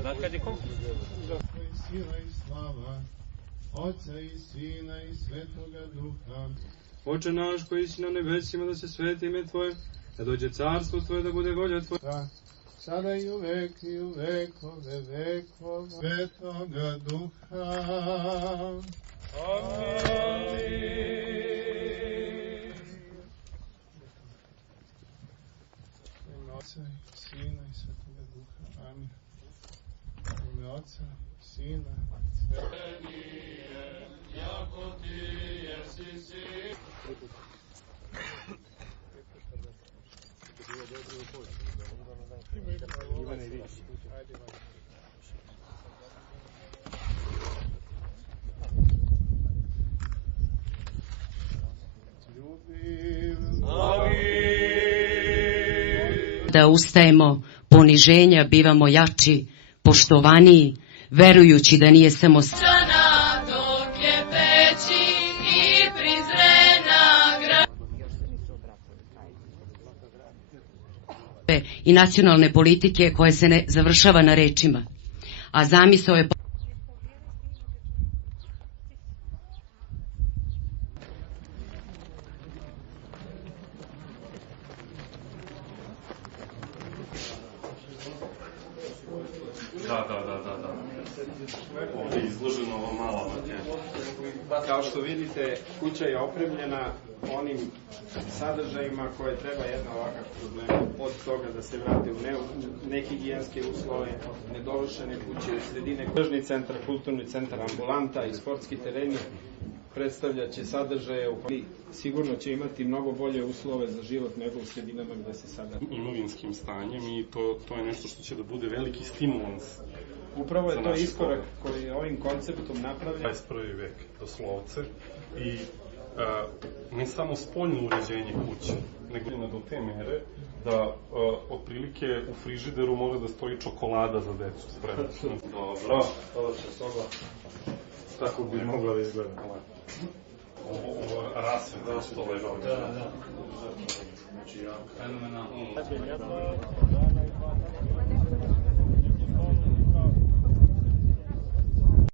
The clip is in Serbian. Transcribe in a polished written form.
Znate kad je konkurs? Sila i slava, Oca i Sina i Svetoga Duha. Oče naš koji si na nebesima, da se sveti ime Tvoje, da dođe carstvo Tvoje, da bude volja Tvoja. Sada i u vekove vekova, Svetoga Duha. Amin. Oca i Sina i Svetoga Duha. Amin. U ime Oca, Sina, Svetoga. Jako ti jesi sin. Da ustajemo, poniženja bivamo jači, poštovaniji, verujući da nije samo dok je peći i prizrena i nacionalne politike koje se ne završava na rečima, a zamisao je Da. Ovdje je izloženo ova mala materija. Kao što vidite, kuća je opremljena onim sadržajima koje treba jedna ovakav problem. Od toga da se vrate u nehigijenske uslove, nedovršene kuće, sredine, tržni centar, kulturni centar, ambulanta i sportski tereni predstavljaće sadržaje u koji sigurno će imati mnogo bolje uslove za život nego u sredinama gde se sada Imovinskim stanjem i to je nešto što će da bude veliki stimulans. Upravo je to iskorak koji je ovim konceptom napravljen. 21. vek, doslovce, i ne samo spoljno uređenje kuće, nego do te mere da otprilike u frižideru mora da stoji čokolada za decu spremna. Dobro. Ovo će soba. Tako bi mogla da izgleda. Ovo rasveta što ležao. Da. Znači, fenomenalno.